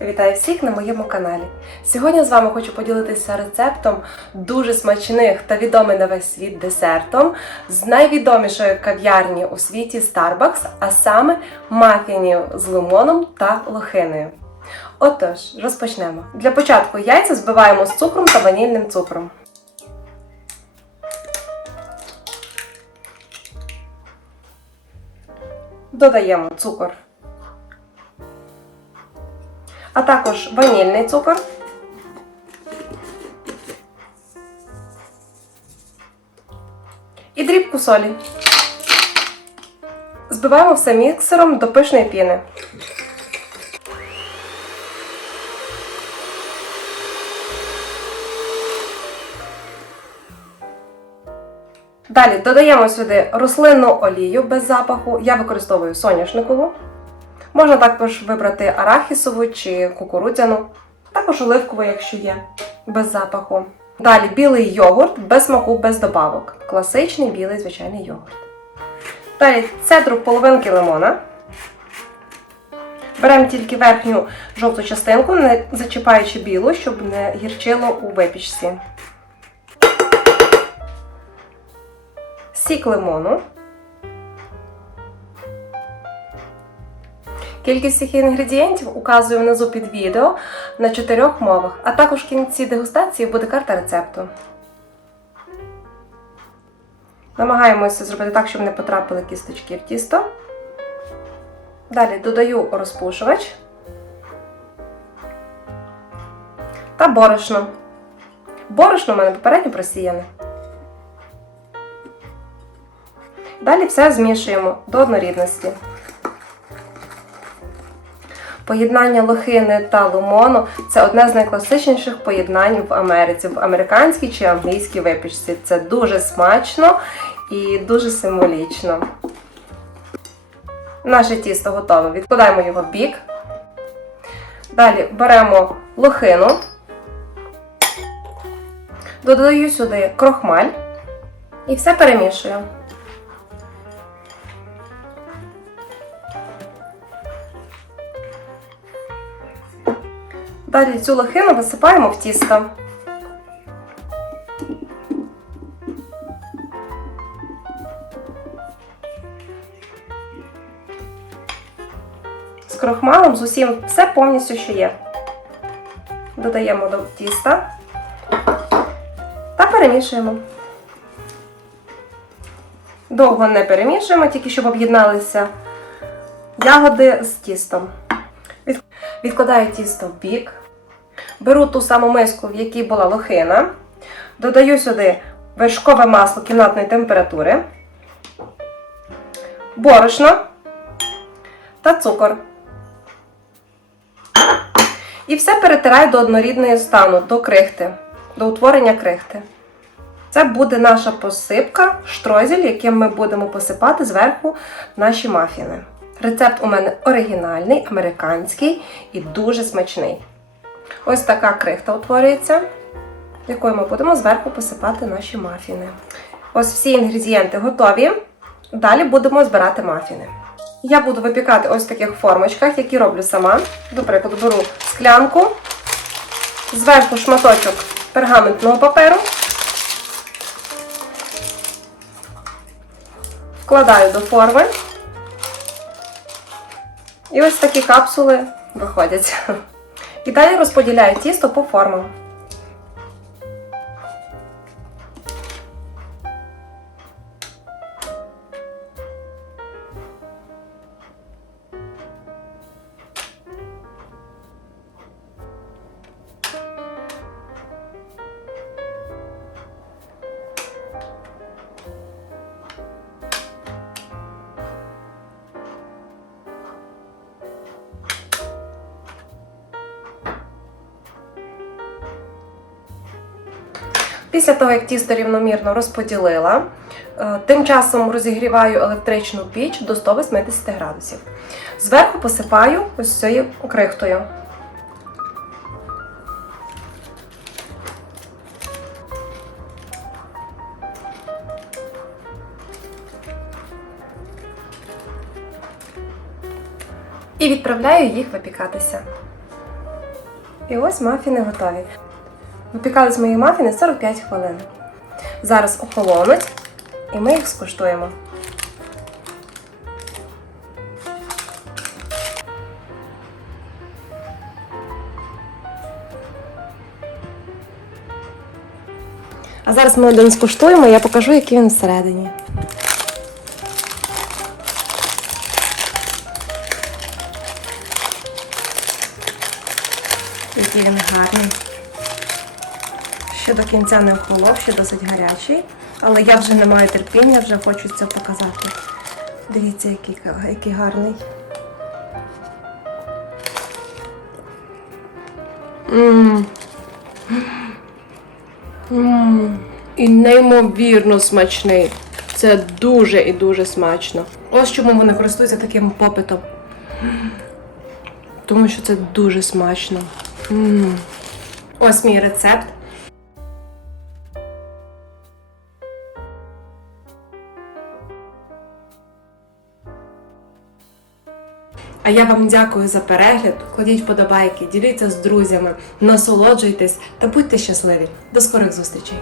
Вітаю всіх на моєму каналі. Сьогодні з вами хочу поділитися рецептом дуже смачних та відомим на весь світ десертом з найвідомішої кав'ярні у світі Starbucks, а саме мафінів з лимоном та лохиною. Отож, розпочнемо. Для початку яйця збиваємо з цукром та ванільним цукром. Додаємо цукор. А також ванільний цукор. І дрібку солі. Збиваємо все міксером до пишної піни. Далі додаємо сюди рослинну олію без запаху. Я використовую соняшникову. Можна також вибрати арахісову чи кукурудзяну, також оливкову, якщо є, без запаху. Далі білий йогурт без смаку, без добавок. Класичний білий звичайний йогурт. Далі цедру половинки лимона. Беремо тільки верхню жовту частинку, не зачіпаючи білу, щоб не гірчило у випічці. Сік лимону. Кількість всіх інгредієнтів указую внизу під відео на чотирьох мовах, а також в кінці дегустації буде карта рецепту. Намагаємося зробити так, щоб не потрапили кісточки в тісто. Далі додаю розпушувач та борошно. Борошно в мене попередньо просіяне. Далі все змішуємо до однорідності. Поєднання лохини та лимону це одне з найкласичніших поєднань в Америці, в американській чи англійській випічці. Це дуже смачно і дуже символічно. Наше тісто готове. Відкладаємо його в бік. Далі беремо лохину, додаю сюди крохмаль і все перемішую. Далі цю лохину висипаємо в тісто. З крохмалом, з усім все повністю, що є. Додаємо до тіста та перемішуємо. Довго не перемішуємо, тільки щоб об'єдналися ягоди з тістом. Відкладаю тісто в бік. Беру ту саму миску, в якій була лохина. Додаю сюди вершкове масло кімнатної температури, борошно та цукор. І все перетираю до однорідної стану, до крихти, до утворення крихти. Це буде наша посипка, штрозель, яким ми будемо посипати зверху наші мафіни. Рецепт у мене оригінальний, американський і дуже смачний. Ось така крихта утворюється, якою ми будемо зверху посипати наші мафіни. Ось всі інгредієнти готові. Далі будемо збирати мафіни. Я буду випікати ось в таких формочках, які роблю сама. До прикладу, беру склянку, зверху шматочок пергаментного паперу, вкладаю до форми. І ось такі капсули виходять. І далі тісто по формам. Після того, як тісто рівномірно розподілила, е, тим часом розігріваю електричну піч до 180 градусів. Зверху посипаю ось цією крихтою. І відправляю їх випікатися. І ось мафіни готові. Випікались мої мафіни 45 хвилин. Зараз охолонуть, і ми їх скуштуємо. А зараз ми один скуштуємо, я покажу, який він всередині. Який він гарний. Ще до кінця не охолов, ще досить гарячий. Але я вже не маю терпіння, вже хочу це показати. Дивіться, який, який гарний. Мм. Мм. І неймовірно смачний. Це дуже і дуже смачно. Ось чому вони користуються таким попитом. Тому що це дуже смачно. М. Ось мій рецепт. А я вам дякую за перегляд. Кладіть вподобайки, діліться з друзями, насолоджуйтесь та будьте щасливі. До скорих зустрічей!